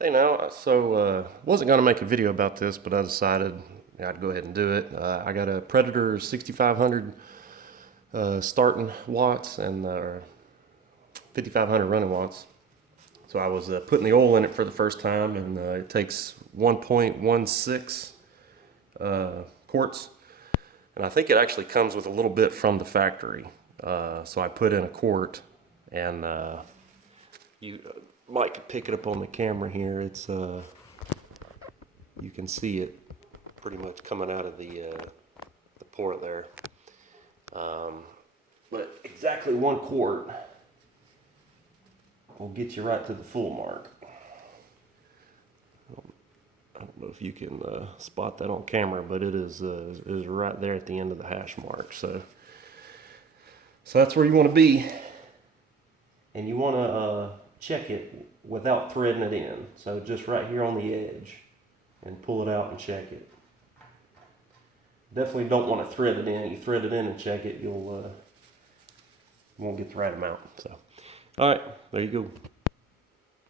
Hey now, wasn't gonna make a video about this, but I decided I'd go ahead and do it. I got a Predator 6500 starting watts and 5500 running watts. So I was putting the oil in it for the first time, and it takes 1.16 quarts, and I think it actually comes with a little bit from the factory. So I put in a quart, and you might pick it up on the camera here. It's you can see it pretty much coming out of the port there. But exactly 1 quart will get you right to the full mark. I don't know if you can spot that on camera, but it is right there at the end of the hash mark. So that's where you want to be, and you want to check it without threading it in. So just right here on the edge, and pull it out and check it. Definitely don't want to thread it in. You thread it in and check it, you won't get the right amount. So, all right, there you go.